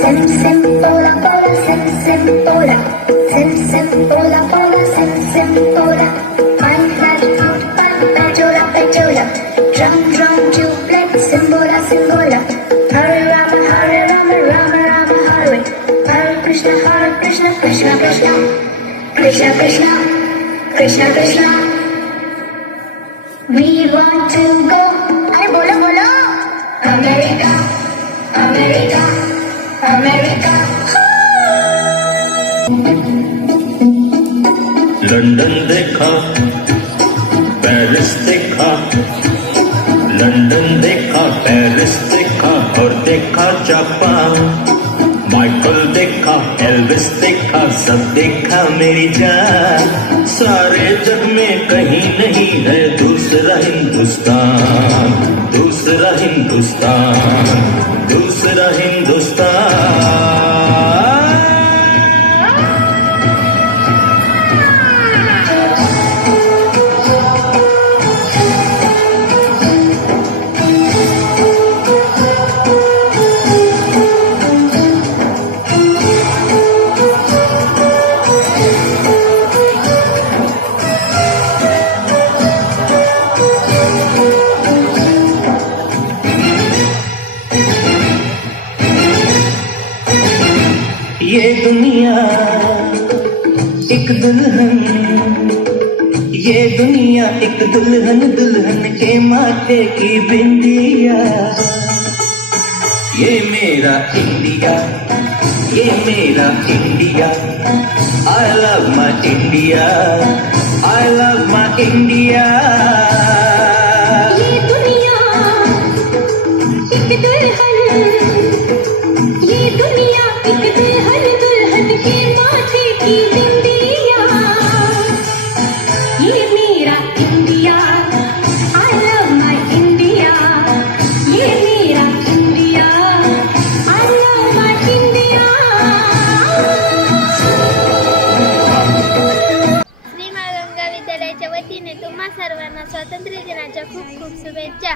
Sim sim pola pola sim sim pola, sim sim pola pola sim sim pola. Fine flash out fine pejola pejola, drum drum jubilant simbola simbola. Hare Rama Hare Rama Rama Rama Hare, Hare Krishna Krishna Krishna Krishna Krishna Krishna Krishna. We want to go. अरे बोलो बोलो. America, America, America. London देखा, Paris देखा, London देखा, Paris देखा और देखा Japan. Michael देखा, एल्विस देखा, सब देखा मेरी जान। सारे जग में कहीं नहीं है दूसरा हिंदुस्तान, दूसरा हिंदुस्तान, दूसरा हिंदुस्तान। ये दुनिया एक दुल्हन, ये दुनिया एक दुल्हन, दुल्हन के माथे की बिंदिया। ये मेरा इंडिया, ये मेरा India. I love my India, I love my India। ये दुनिया एक दुल्हन, ये दुनिया एक दुल्हन, दुल्हन के माथे की बिंदिया। ये मेरा India, I love my India। ये मेरा India, I love my India। Shri Malganga विद्यालयाच्या वतीने तुम्हा सर्वांना स्वातंत्र्य दिनाच्या खूप खूप शुभेच्छा।